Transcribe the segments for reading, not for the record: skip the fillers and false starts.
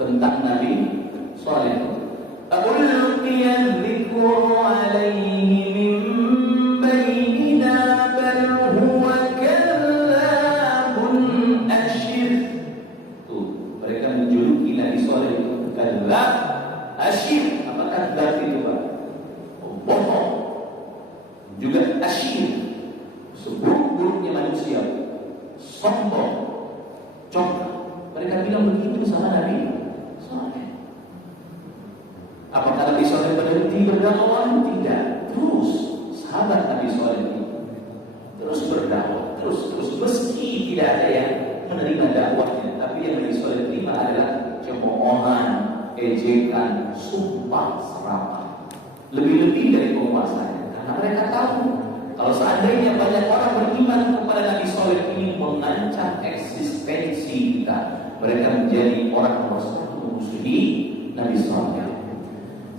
tentang Nabi Saleh. Ulqiya dzikru alaihi min bainina bal huwa kadzabun asyir. Tuh, mereka menjuluki Nabi Saleh itu kadzab asyir. Apa kadzab itu, Pak? Bohong. Juga asyir, seburuk-buruknya manusia, sombong, congkak. Mereka bilang begitu sama Nabi Saleh. Apakah Nabi Saleh berhenti berdakwah? Tidak. Terus sahabat Nabi Saleh itu terus berdakwah, terus meski tidak ada yang menerima dakwahnya, tapi yang Nabi Saleh terima adalah cemoohan, ejekan, sumpah serapah, lebih-lebih dari penguasanya. Karena mereka tahu kalau seandainya banyak orang beriman kepada Nabi Saleh ini mengancam eksistensi kita, mereka menjadi orang nomor satu memusuhi Nabi Saleh.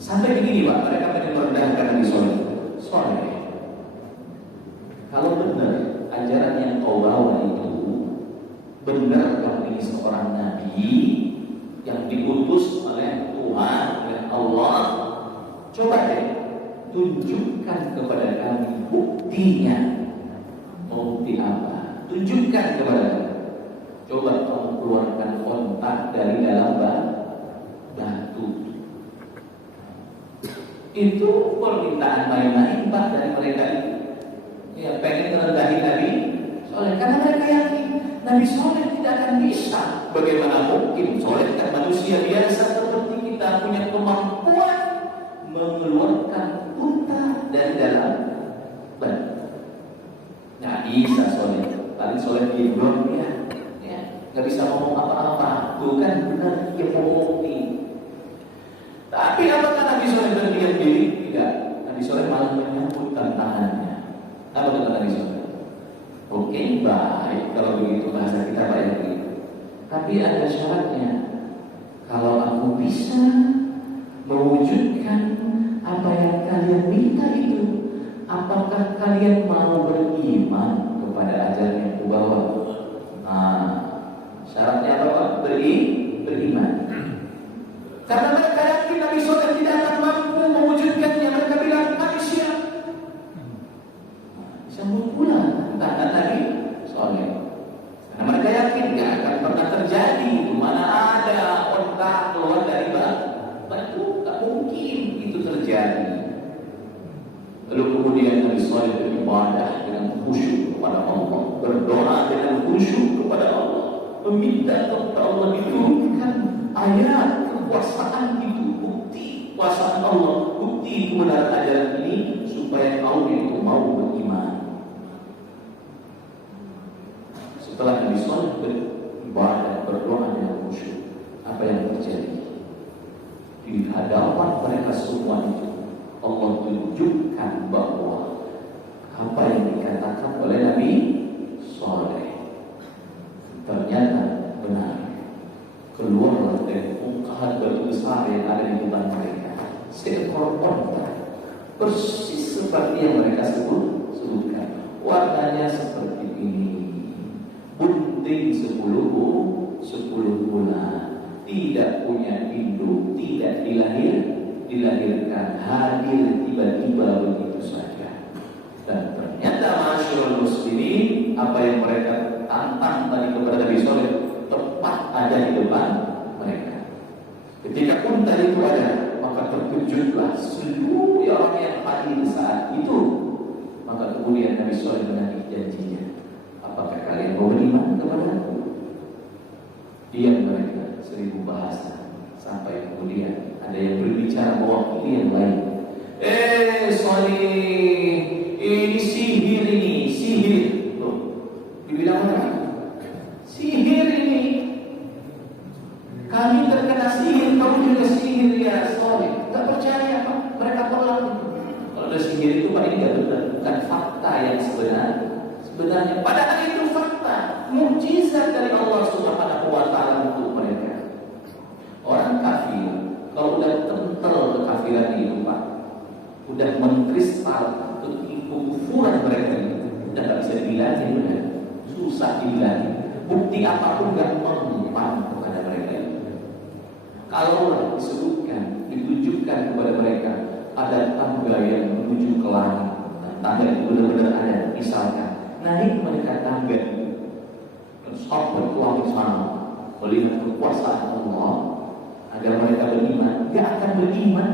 Sampai begini, Pak, mereka merendahkan Nabi Saleh. Kalau benar ajaran yang kau bawa itu benar, kamu ini seorang nabi yang diutus oleh Tuhan, oleh Allah, coba deh tunjukkan kepada kami buktinya. Mau bukti apa? Tunjukkan kepada kami. Coba kamu keluarkan kontak dari dalam batu. Itu permintaan main-main, Pak, dari mereka itu. Ya, pengen merendahi Nabi Saleh karena mereka yakin Nabi Saleh tidak akan bisa. Bagaimana mungkin? Saleh kan manusia biasa seperti kita, punya kemampuan mengeluarkan unta dari dalam batu. Nah, bisa Saleh. Paling Saleh diam ya, nggak bisa ngomong apa-apa. Tuh kan benar dia ngomong ini. Tapi apakah Nabi Saleh berdiam diri? Tidak. Nabi Saleh malah menyambut tantangannya. Apa kata Nabi Saleh? Oke, baik kalau begitu, bahasa kita baik begitu. Tapi ada syaratnya. Kalau aku bisa mewujudkan apa yang kalian minta itu, apakah kalian mau beriman kepada ajaran yang kubawa? Syaratnya apa, Pak? Beriman. Karena mereka yakin Nabi Saleh tidak akan mampu mewujudkannya. Mereka bilang kami siap. Sambut pula tangan Nabi Saleh. Karena mereka yakin tidak akan pernah terjadi. Mana ada onta keluar dari batu, tak mungkin itu terjadi. Lalu kemudian Nabi Saleh beribadah dengan khusyuk kepada Allah, berdoa dengan khusyuk kepada Allah, meminta kepada Allah diturunkan ayat kekuasaan itu, bukti kuasaan Allah, bukti kebenaran ajaran ini supaya kaum itu mau beriman. Setelah Nabi Saleh beribadah, berdoa dengan khusyuk, apa yang terjadi? Di hadapan mereka semua itu Allah tunjukkan bahwa apa yang dikatakan oleh Nabi Saleh ternyata benar. Keluarlah dari bongkahan batu besar yang ada di depan mereka seekor onta, persis seperti yang mereka sebutkan. Warnanya seperti ini, bunting 10 bulan, tidak punya induk, tidak dilahirkan, hadir tiba-tiba begitu saja. Dan ternyata masyarul muslimin, apa yang mereka tantang tadi kepada Nabi Saleh tepat ada di depan mereka. Ketika unta itu ada, maka terkejutlah seluruh orang yang hadir saat itu. Maka kemudian Nabi Saleh menagih janjinya, apakah kalian mau beriman kepada aku? Diam mereka 1000 bahasa, sampai kemudian ada yang berbicara mewakili yang lain. Saleh, ini sihir, Loh, dibilang apa? Sihir ini. Kami terkena sihir, kamu juga sihir ya Saleh. Gak percaya, Pak. Mereka tolak. Kalau ada sihir itu, Pak, ini gak benar. Bukan fakta yang sebenarnya. Padahal itu fakta, mukjizat dari Allah Subhanahu wa Ta'ala untuk mereka. Orang kafir, kalau udah kental kekafiran itu, Pak, udah mengkristal kekufuran mereka itu, udah gak bisa dibilangin, udah susah dibilangin. Bukti apapun gak mempan kepada mereka itu. tangga itu benar-benar ada. Misalkan naik mereka tangga stop bertuang ke sana melihat kekuasaan Allah agar mereka beriman, dia akan beriman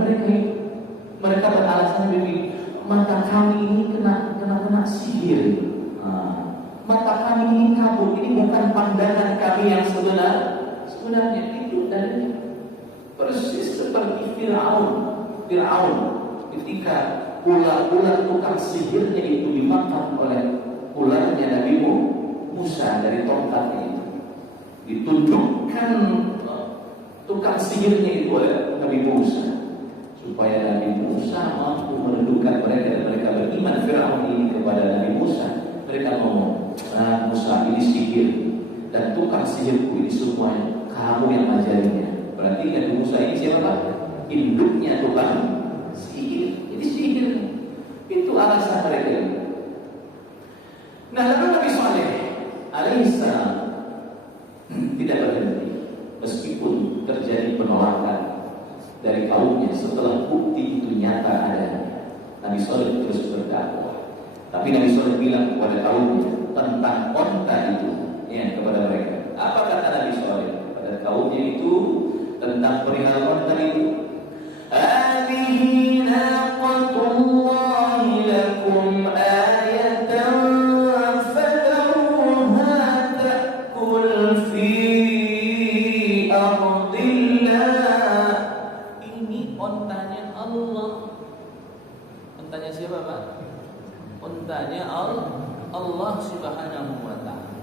mereka beralasan begini, mata kami ini kena sihir, mata kami ini kabur, ini bukan pandangan kami yang sebenarnya itu dari persis seperti Fir'aun ketika ular tukang sihirnya itu dimakan oleh ularnya Nabi Musa dari tongkatnya itu. Ditunjukkan tukang sihirnya itu oleh Nabi Musa supaya Nabi Musa mampu menundukkan mereka dan mereka beriman. Fir'aun ini kepada Nabi Musa, mereka ngomong, Musa ini sihir dan tukang sihirku ini semuanya kamu yang ngajarinya. Berarti Nabi Musa ini siapa? Induknya tukang sihir. Jadi sihir itu alasan mereka. Nah, lalu Nabi Saleh alaihissalam tidak berhenti meskipun terjadi penolakan dari kaumnya setelah bukti itu nyata adanya. Nabi Saleh terus berdakwah. Tapi Nabi Saleh bilang kepada kaumnya tentang onta itu, ya, kepada mereka. Apa kata Nabi Saleh kepada kaumnya itu tentang perihal onta itu? Hadhihi naqatullahi lakum ayatan fad'uha ta'kul fi ardillah. Ini ontanya Allah. Ontanya siapa, Pak? Ontanya Allah Subhanahu wa ta'ala.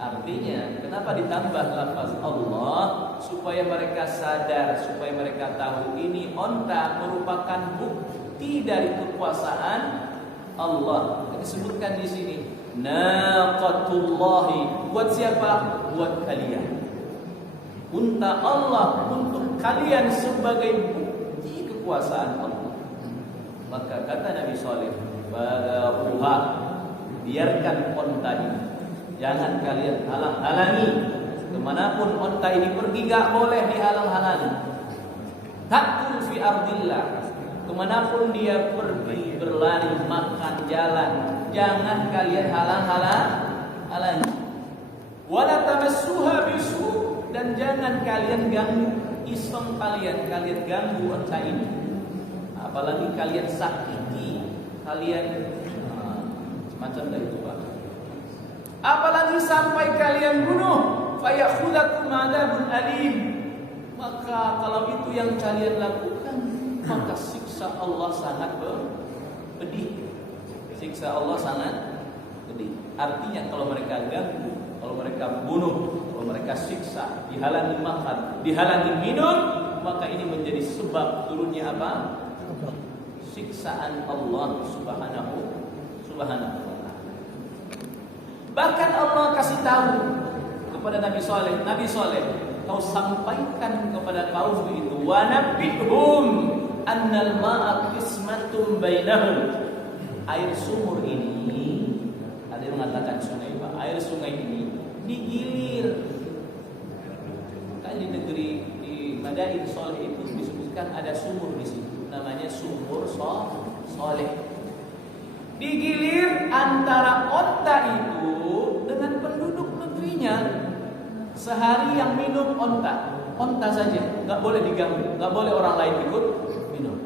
Artinya, kenapa ditambah lafaz Allah? Supaya mereka sadar, supaya mereka tahu ini onta merupakan bukti dari kekuasaan Allah. Disebutkan di sini, naqatullahi. Buat siapa? Buat kalian. Unta Allah untuk kalian sebagai bukti kekuasaan Allah. Maka kata Nabi Saleh, "Badaruha, biarkan onta ini. Jangan kalian halang-halangi. Kemanapun onta ini pergi, gak boleh dihalang-halangi. Ta'kul fi ardillah. Kemanapun dia pergi, berlari, makan, jalan, jangan kalian halang-halangi. Wala tamassuha bisu, dan jangan kalian ganggu. Iseng kalian ganggu onta ini. Apalagi kalian sakiti, kalian semacam dari itu, Pak. Apalagi sampai kalian bunuh, fayakhudhakum 'adzabun alim. Maka kalau itu yang kalian lakukan, maka siksa Allah sangat pedih. Siksa Allah sangat pedih. Artinya kalau mereka ganggu, kalau mereka bunuh, kalau mereka siksa, dihalangi makan, dihalangi minum, maka ini menjadi sebab turunnya apa? Siksaan Allah Subhanahu wa ta'ala. Bahkan Allah kasih tahu kepada Nabi Saleh, kau sampaikan kepada kaum itu, wa nabbihum annal ma'a qismatun bainahum. Air sumur ini, ada yang mengatakan sungai, Pak. Air sungai ini digilir. Kan di negeri di Madain Saleh itu disebutkan ada sumur di situ, namanya sumur Saleh. Digilir antara onta itu dengan penduduk negerinya. Sehari yang minum onta saja, nggak boleh diganggu, nggak boleh orang lain ikut minum.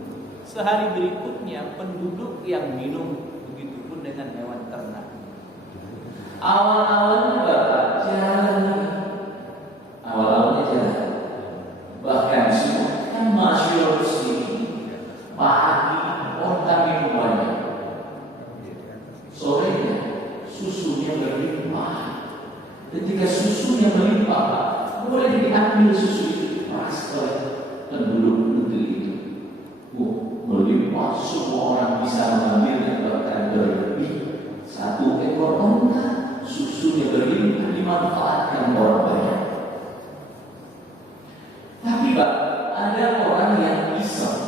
Sehari berikutnya penduduk yang minum, begitupun dengan hewan ternak. Awal-awalnya jalan, bahkan kan masyhur sini pagi onta minum banyak. Sorenya susunya berlimpah. Ketika susunya berlimpah, boleh diambil susu itu oleh penduduk negeri itu. Melimpah, semua orang bisa mengambilnya, bahkan berlebih. 1 ekor onta, susunya berlimpah, dimanfaatkan orang banyak. Tapi Pak, ada orang yang iseng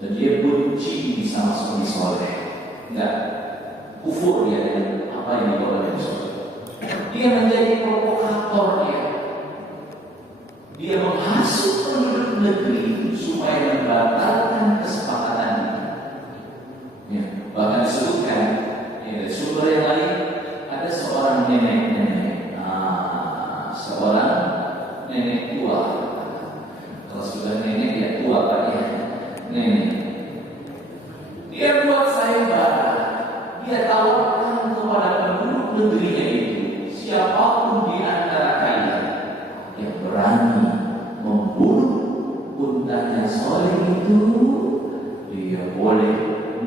dan dia benci sama suami soleh. Enggak, kufur dia dengan apa yang dilakukan Rasul. Dia menjadi provokator dia. Dia menghasut penduduk negeri supaya membatalkan kesepakatan ini. nenek. Dia buat sayembara. Dia tawarkan kepada penduduk negerinya itu, siapapun di antara kalian yang berani membunuh untanya Soleh itu, dia boleh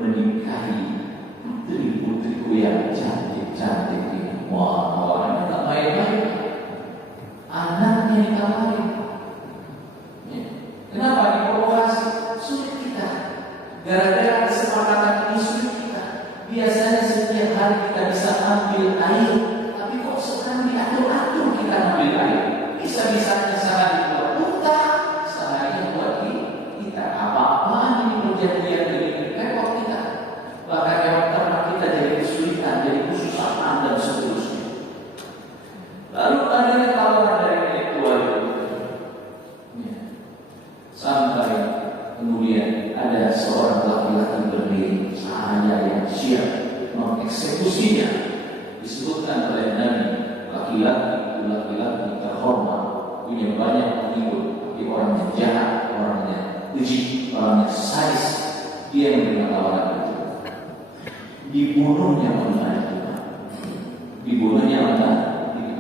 menikahi putri-putriku yang cantik-cantik ini. Wah, orangnya tak main-main. Anaknya ditawarin. Kenapa diprovokasi? Sulit kita. Gara-gara kesepakatan ini sulit kita. Biasanya setiap hari kita bisa ambil air, tapi kok sekarang diatur-atur kita ambil air. Bisa-bisanya sehari buat unta, sehari buat kita. Apa-apaan ini perjanjian ini repot kita. Bahkan hewan ternak kita jadi kesulitan, jadi kesusahan dan seterusnya. Lalu adanya tawaran dari nenek tua itu. Sampai kemudian ada seorang laki-laki berdiri, saya yang siap mengeksekusinya. Disebutkan oleh Nabi, laki-laki terhormat, punya banyak pengikut, tapi orangnya jahat, orangnya keji, orangnya sadis. Dia menerima tawaran itu. Dibunuhnya Allah. Dibunuhnya Allah.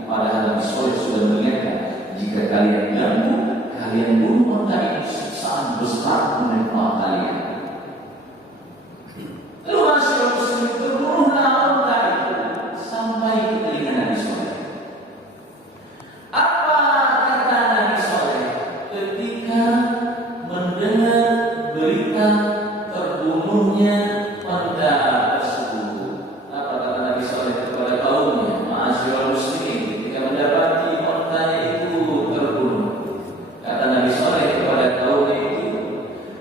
Padahal Nabi Soleh sudah mengingatkan, jika kalian ganggu, kalian bunuh Allah itu siksaan besar menerima kalian. Lalu masyarakat Muslim terbunuhlah Allah itu sampai ke telinga Nabi Soleh. Apa kata Nabi Soleh ketika mendengar berita terbunuhnya Wanda tersebut? Apa kata Nabi Soleh kepada kaumnya? Masyarakat Muslim, ketika mendapati Wandanya itu terbunuh, kata Nabi Soleh kepada kaumnya itu,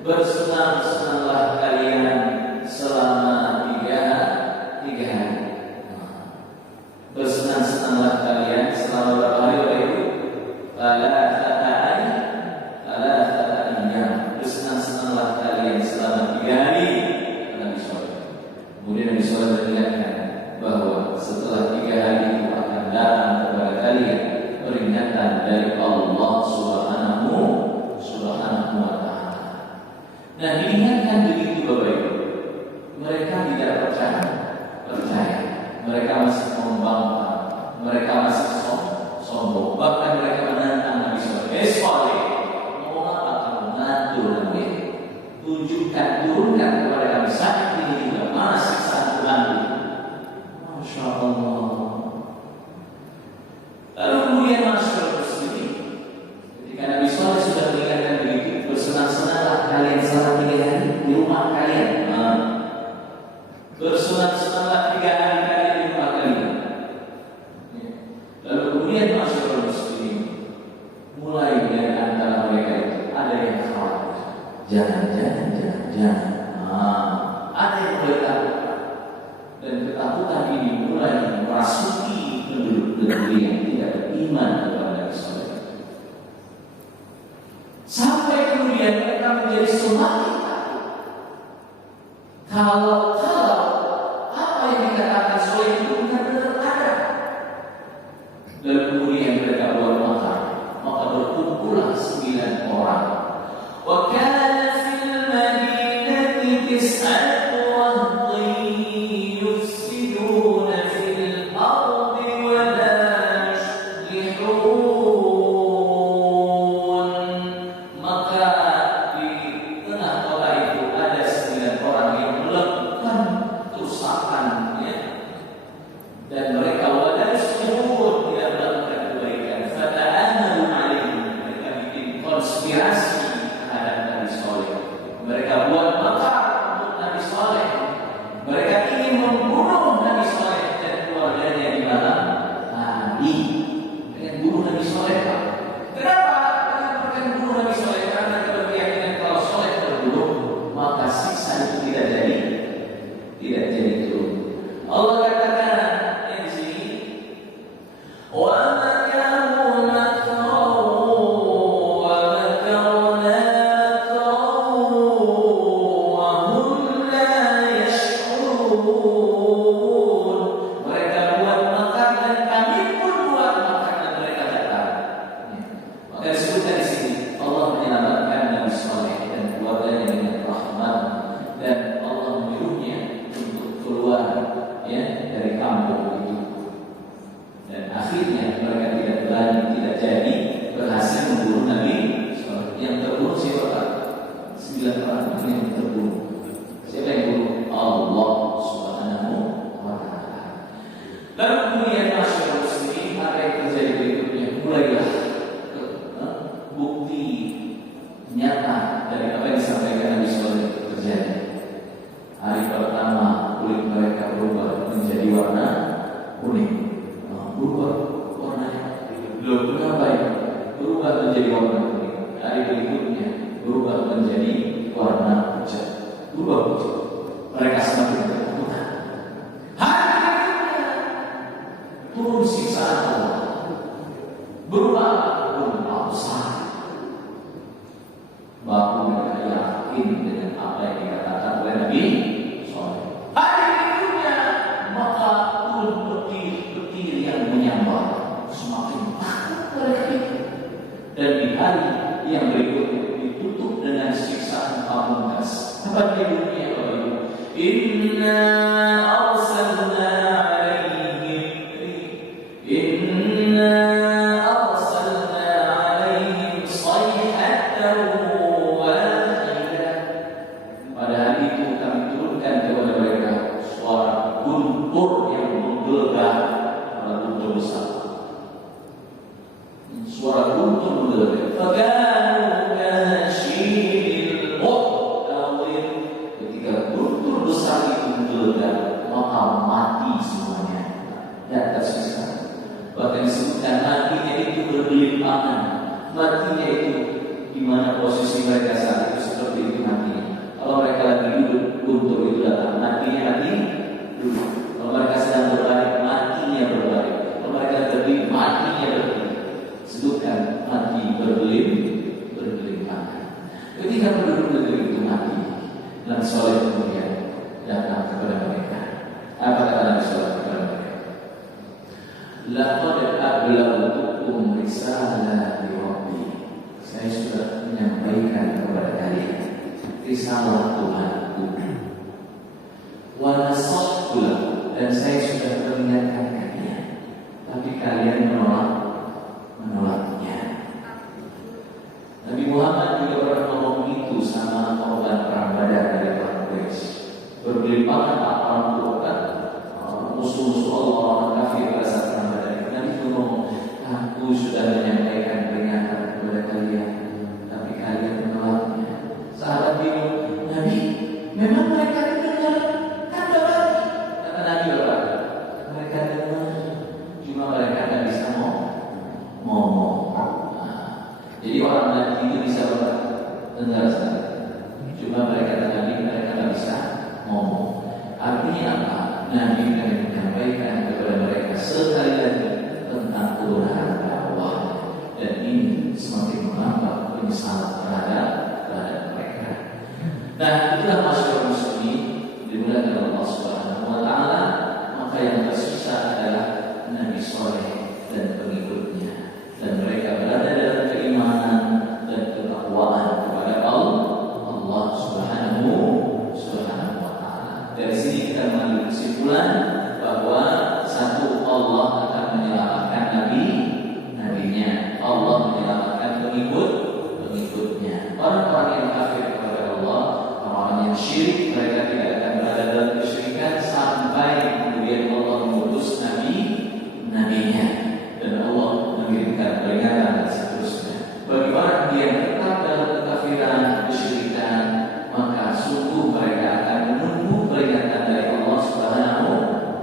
bersenang-senanglah kalian selama tiga hari. Bersenang-senanglah kalian selama berapa hari oleh itu? Bersenang-senanglah kalian selama 3 hari, kata Nabi Soleh. Kemudian Nabi Soleh mengingatkan bahwa setelah 3 hari itu akan datang kepada kalian peringatan dari Allah Subhanahu wa Ta'ala. Nah, diingatkan begitu Bapak Ibu, mereka tidak percaya. Mereka masih membangkang, mereka masih sombong. Bahkan mereka menantang Nabi Soleh. Soleh, mau apa kamu ngatur Nabi? Turunkan kepada kami saat ini juga mana siksaan Tuhan. Masya Allah. Lalu kemudian masyarakat Muslim, ketika Nabi Soleh sudah mengingatkan begitu, bersenang-senanglah kalian selama 3 hari di rumah kalian. Bersenang-senanglah 3 hari kalian di rumah kalian. Lalu kemudian masyarakat Muslim, mulai dari antara mereka itu ada yang khawatir. Jangan. Ada yang mulai takut. Dan ketakutan ini mulai merasuki penduduk negeri yang tidak beriman kepada Nabi Soleh. Sampai kemudian mereka menjadi semakin takut. Kalau apa yang dikatakan Soleh itu benar-benar ada. Dan kemudian mereka buat makar. Maka berkumpullah 9 orang. Wa kana fil madinati tis'atu rahtin yufsiduna fil ardi wa la yuslihun. Maka di tengah kota itu ada 9 orang yang melakukan kerusakan, dan mereka wa la yuslihun, tidak melakukan kebaikan. Fata'amalu alaihim, mereka bikin konspirasi terhadap Nabi Soleh. Mereka buat makar untuk Nabi Soleh. Mereka ingin membunuh Nabi Soleh dan keluarganya di malam hari. Dengan bunuh Nabi Soleh. Kenapa? Mereka bunuh Nabi Soleh karena keyakinan kalau Soleh terbunuh, maka siksa itu tidak jadi turun. Allah katakan di sini, wa makaru makran wa makaru Loh, kenapa ya? Berubah menjadi warna kuning. Hari berikutnya berubah menjadi warna pucat. Berubah pucat. Mereka semakin ketakutan. Hari berikutnya turun siksaan Allah. Berubah pun besar. Baru mereka yakin dengan apa yang dikatakan oleh Nabi Shalih. Hari berikutnya maka turun petir-petir yang menyambar. Semakin takut mereka. Dan di hari yang berikutnya ditutup dengan siksaan pamungkas. Apa dia bunyinya Bapak Ibu? Inna arsalna alaihim sayhatan wahidah. Pada hari itu kami turunkan kepada mereka suara guntur yang menggelegar, suara guntur besar. Suara guntur menggelegar. Fakanu kasyil muhtawir. Ketika guntur besar itu menggelegar, maka mati semuanya. Tidak tersisa. Bahkan disebutkan matinya itu bergelimpangan. Matinya itu di mana posisi mereka saat itu seperti itu matinya. Kalau mereka lagi duduk, guntur itu datang, matinya lagi duduk. Kalau mereka sedang berbaring, matinya berbaring. Kalau mereka berdiri, matinya berdiri. Sebutkan mati bergelimpangan. Ketika penduduk negeri itu mati, Nabi Shalih kemudian datang kepada mereka. Apa kata Nabi Shalih kepada mereka? Laqad ablagtukum risalati Rabbi. Saya sudah menyampaikan kepada kalian risalah Tuhanku. Wa nasahtu lakum, dan saya sudah mengingatkan kalian, tapi kalian menolaknya. Nabi Muhammad juga pernah ngomong itu sama korban perang Badar dari orang Quraisy. Bergelimpangan orang Quraisy, musuh-musuh Allah, orang kafir pada saat perang Badar. Nabi itu ngomong, aku sudah menyampaikan peringatan kepada kalian, tapi kalian menolaknya. Sahabat bingung, Nabi, memang mereka dengar? Kan Bapak? Kata Nabi Bapak, mereka dengar, cuma mereka tidak bisa ngomong. Jadi orang Nabi itu bisa dengar saja, cuma mereka tidak bisa ngomong. Artinya apa? Nabi akan menyampaikan kepada mereka sekali lagi tentang kebenaran dakwah, dan ini semakin menambah penyesalan terhadap mereka. Nah, itulah masyarakat muslimin dimuliakan oleh Allah Subhanahu wa taala. Maka yang tersisa adalah Nabi Shalih dan pengikutnya, dan mereka berada dalam keimanan dan ketakwaan kepada Allah Subhanahu wa taala. Dari sini kita mengambil kesimpulan bahwa satu, Allah akan menyelamatkan nabinya, Allah menyelamatkan pengikutnya. Orang-orang yang kafir kepada Allah, orang-orang yang syirik, mereka tidak akan berada dalam kesyirikan sampai kemudian Allah mengutus nabinya, dan Allah mengirimkan peringatan dan seterusnya. Bagi orang yang tetap dalam kekafiran, kesyirikan, maka sungguh mereka akan menunggu peringatan dari Allah Subhanahu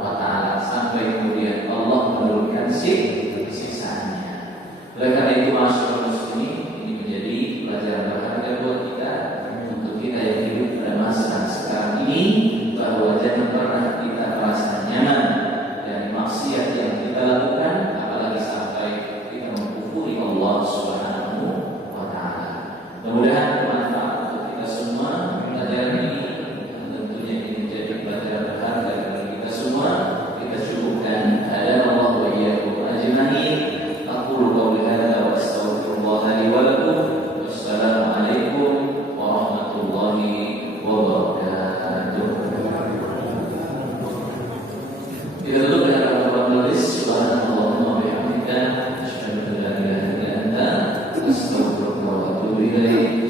wa taala sampai kemudian Allah menurunkan siksaannya. Oleh karena itu, masyarakat muslimin, ini menjadi pelajaran berharga buat kita, untuk kita yang hidup pada masa sekarang ini, bahwa jangan pernah kita merasa nyaman dari maksiat yang kita lakukan, apalagi sampai kita mengkufuri Allah Subhanahu wa taala. Mudah-mudahan bermanfaat untuk kita semua pelajaran ini. Tentunya ini menjadi pelajaran berharga bagi kita semua. Kita cukupkan Allah wa iyyakum ajma'in. Aqulu qawli hadza wa astaghfirullah li wa lakum. Wassalamualaikum warahmatullahi wabarakatuh. Kita tutup dengan doa menulis subhanallah wa bihamdika asyhadu an la ilaha illa anta astaghfiruka wa atubu ilaik.